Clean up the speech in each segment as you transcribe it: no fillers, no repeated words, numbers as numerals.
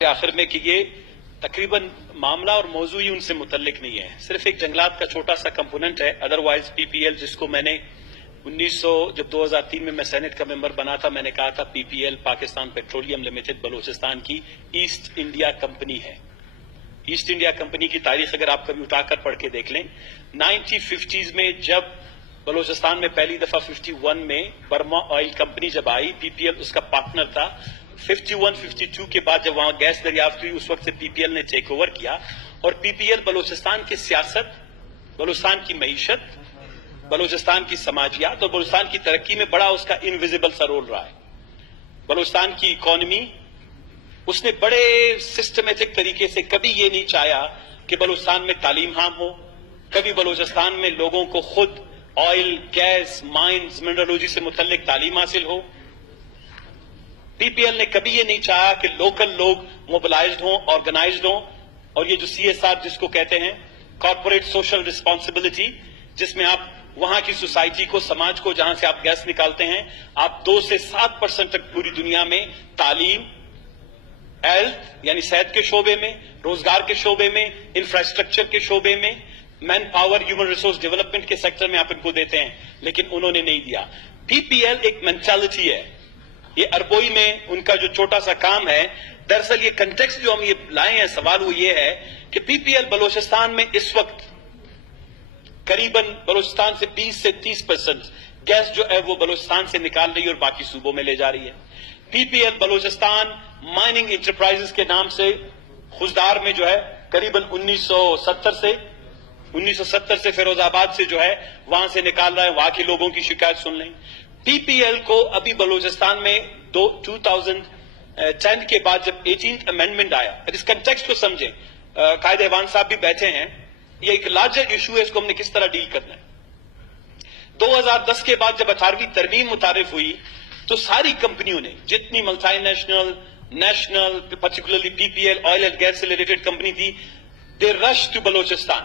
आखिर में कि ये तकरीबन मामला और मौजू ही उनसे मुतल्लिक नहीं है, सिर्फ एक जंगलात का छोटा सा कंपोनेंट है। अदरवाइज पीपीएल, जिसको मैंने 1900 जब 2003 में मैं सेनेट का मेंबर बना था, मैंने कहा था PPL Pakistan petroleum limited Balochistan की ईस्ट इंडिया कंपनी है। ईस्ट इंडिया कंपनी की तारीख अगर आप कभी उठाकर पढ़ के देख लें, 1950s में जब बलूचिस्तान में पहली दफा 51 में बर्मा ऑयल कंपनी जब आई, पीपीएल उसका पार्टनर था। 51-52 के बाद जब वहां गैस दरियाफ्त हुई, उस वक्त से पीपीएल ने टेक ओवर किया और पीपीएल बलूचिस्तान की सियासत, बलूचिस्तान की मईशत, बलूचिस्तान की समाजियात और बलूचिस्तान की तरक्की में बड़ा उसका इनविजिबल सा रोल रहा है। बलूचिस्तान की इकॉनमी उसने बड़े सिस्टमेटिक तरीके से कभी ये नहीं चाहा कि बलूचिस्तान में तालीम हाम हो, कभी बलूचिस्तान में लोगों को खुद ऑयल, गैस, माइंस, मिनरलोजी से मुतल्लिक तालीम हासिल हो। पीपीएल ने कभी ये नहीं चाहा कि लोकल लोग मोबिलाइज्ड हों, ऑर्गेनाइज्ड हों, और ये जो सीएसआर जिसको कहते हैं, कॉर्पोरेट सोशल रिस्पॉन्सिबिलिटी, जिसमें आप वहां की सोसाइटी को, समाज को, जहां से आप गैस निकालते हैं, आप 2 से 7% तक पूरी दुनिया में तालीम, हेल्थ यानी सेहत के शोबे में, रोजगार के शोबे में, इंफ्रास्ट्रक्चर के शोबे में, man power, human resource development के सेक्टर में आप इनको देते हैं, लेकिन उन्होंने नहीं दिया। पीपीएल एक मेंटालिटी है, ये अरबोई में उनका जो छोटा सा काम है। दरअसल ये कंटेक्स्ट जो हम ये लाए हैं, सवाल वो ये है कि पीपीएल बलूचिस्तान में इस वक्त करीबन बलूचिस्तान से 20 से 30% गैस जो है वो बलूचिस्तान से निकाल रही है और बाकी सूबों में ले जा रही है। पीपीएल बलूचिस्तान माइनिंग इंटरप्राइजेस के नाम से खुजदार में जो है करीबन 1970 से फिरोजाबाद से जो है वहां से निकाल रहा है। वहां के लोगों की शिकायत सुन लें। पीपीएल को अभी बलूचिस्तान में 2010 के बाद जब 18th अमेंडमेंट आया, इस कंटेक्स्ट को समझें, कायदे ऐवान साहब भी बैठे हैं, ये एक लार्जर इशू है, इसको हमने किस तरह डील करना है। 2010 के बाद जब 18वीं तरमीम मुतारिफ हुई तो सारी कंपनियों ने, जितनी multinational, national, particularly PPL oil and gas से रिलेटेड कंपनी थी, दे रश टू बलूचिस्तान।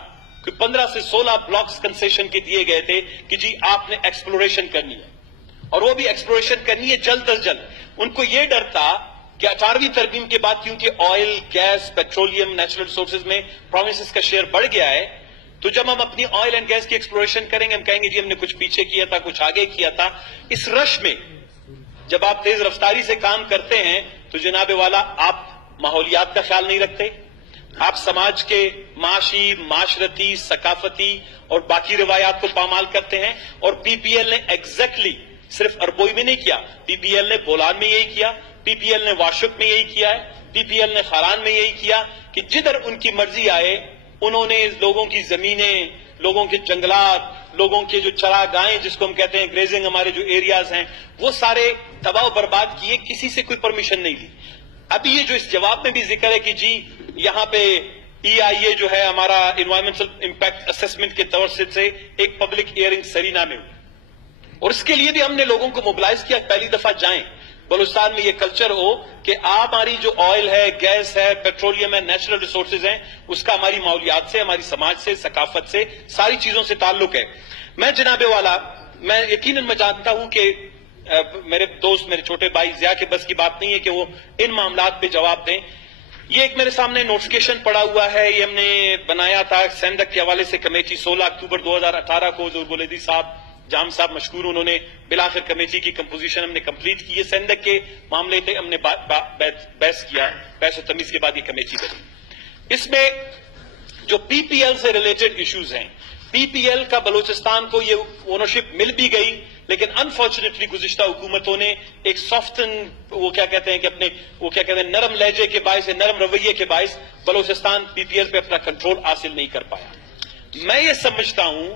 15 से 16 ब्लॉक्स कंसेशन के दिए गए थे कि जी आपने एक्सप्लोरेशन करनी है, और वो भी एक्सप्लोरेशन करनी है जल्द अज जल्द। उनको ये डर था कि 18वीं तरमीम के बाद क्योंकि oil, gas, petroleum, natural resources में प्रोविंसेस का शेयर बढ़ गया है, तो जब हम अपनी ऑयल एंड गैस की एक्सप्लोरेशन करेंगे, हम कहेंगे जी हमने कुछ पीछे किया था, कुछ आगे किया था। इस रश में जब आप तेज रफ्तारी से काम करते हैं तो जनाब वाला आप माहौलियात का ख्याल नहीं रखते, आप समाज के माशी, माशरती, सकाफती और बाकी रिवायात को पामाल करते हैं। और पीपीएल ने एग्जैक्टली सिर्फ अरबोई में नहीं किया, पीपीएल ने बोलान में यही किया, पीपीएल ने वाशुक में यही किया है, पीपीएल ने खारान में यही किया कि जिधर उनकी मर्जी आए उन्होंने लोगों की जमीनें, लोगों के जंगलात, लोगों के जो चरागाहें जिसको हम कहते हैं ग्रेजिंग, हमारे जो एरियाज हैं, वो सारे तबाह बर्बाद किए, किसी से कोई परमिशन नहीं ली। अभी ये जो इस जवाब में भी जिक्र है कि जी यहां पे EIA जो है हमारा इन्वायरमेंटल इंपैक्ट असेसमेंट के तौर से एक पब्लिक हियरिंग सरीना में हुई, और इसके लिए भी हमने लोगों को मोबिलाइज किया, पहली दफा जाएं बलूचिस्तान में ये कल्चर हो कि हमारी जो ऑयल है, गैस है, पेट्रोलियम है, नेचुरल रिसोर्सेज हैं, उसका हमारी माहौलियात से, हमारी समाज से, सकाफत से, सारी चीजों से ताल्लुक है। मैं जनाबे वाला, मैं यकीनन मैं जानता हूं कि मेरे दोस्त, मेरे छोटे भाई जिया के बस की बात नहीं है कि वो इन मामलात पे जवाब दें। ये एक मेरे सामने नोटिफिकेशन पड़ा हुआ है, ये हमने बनाया था सेंधक के हवाले से कमेटी 16 अक्टूबर 2018 को, जो गुलेदी साहब, जाम साहब मशकूर, उन्होंने बिलाखिर कमेटी की कंपोजिशन हमने कंप्लीट की। ये सेंधक के मामले थे, हमने बहस किया, बहस और तमीज के बाद ये कमेटी बनी। इसमें जो पीपीएल से रिलेटेड इश्यूज हैं, पीपीएल का बलूचिस्तान को ये ओनरशिप मिल भी गई, लेकिन अनफॉर्चुनेटली गुज़िश्ता हुकूमतों ने एक सॉफ्टन, वो क्या कहते हैं कि अपने, वो क्या कहते हैं, नरम लहजे के बायस, नरम रवैये के बायस बलूचिस्तान पीपीएल पे अपना कंट्रोल हासिल नहीं कर पाया। मैं ये समझता हूं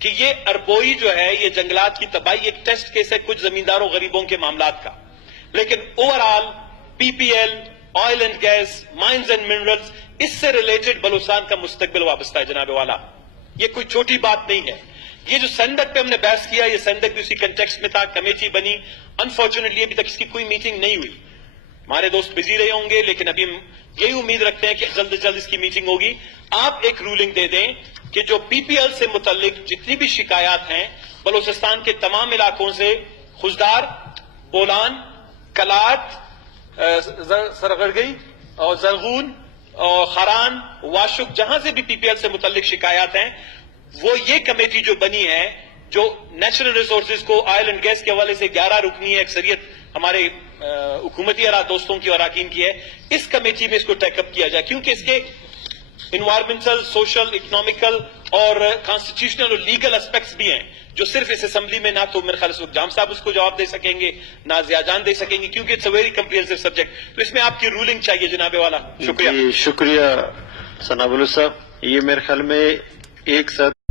कि ये अरबोई जो है, ये जंगलात की तबाही एक टेस्ट केस है कुछ जमींदारों गरीबों के मामलात का, लेकिन overall PPL, oil and gas, mines and minerals, इससे रिलेटेड बलूचिस्तान का मुस्तकबिल वाबस्ता है जनाबे वाला। ये कोई छोटी बात नहीं है। ये जो सेंधक पे हमने बहस किया, ये सेंधक भी उसी कंटेक्स्ट में था, कमेटी बनी। अनफॉर्चुनेटली अभी तक इसकी कोई मीटिंग नहीं हुई, हमारे दोस्त बिजी रहे होंगे, लेकिन अभी हम यही उम्मीद रखते हैं कि जल्द से जल्द इसकी मीटिंग होगी। आप एक रूलिंग दे दें कि जो पीपीएल से मुतल्लिक जितनी भी शिकायत हैं बलूचिस्तान के तमाम इलाकों से, खुजदार, बोलान, कलाट, सरगड़गई, اور زرغون اور خران واشک جہاں سے بھی پی پی ایل سے متعلق شکایات ہیں، وہ یہ کمیٹی جو بنی ہے جو نیچرل ریسورسز کو آئل اینڈ گیس کے حوالے سے 11 رکنی ہے، اکثریت ہمارے حکومتی دوستوں کی اور اراکین کی ہے، اس کمیٹی میں اس کو ٹیک اپ کیا جائے، کیونکہ اس کے انوائرمنٹل، سوشل، اکنامیکل اور کانسٹیٹیوشنل اور لیگل اسپیکٹس بھی ہیں، جو صرف اس اسمبلی میں نہ تو میرے خیال سے جام صاحب اس کو جواب دے سکیں گے، نہ ضیاء جان دے سکیں گے، کیونکہ it's a very comprehensive subject, تو اس میں آپ کی رولنگ چاہیے جناب والا۔ شکریہ۔ شکریہ ثناء اللہ صاحب، یہ میرے خیال میں ایک ساتھ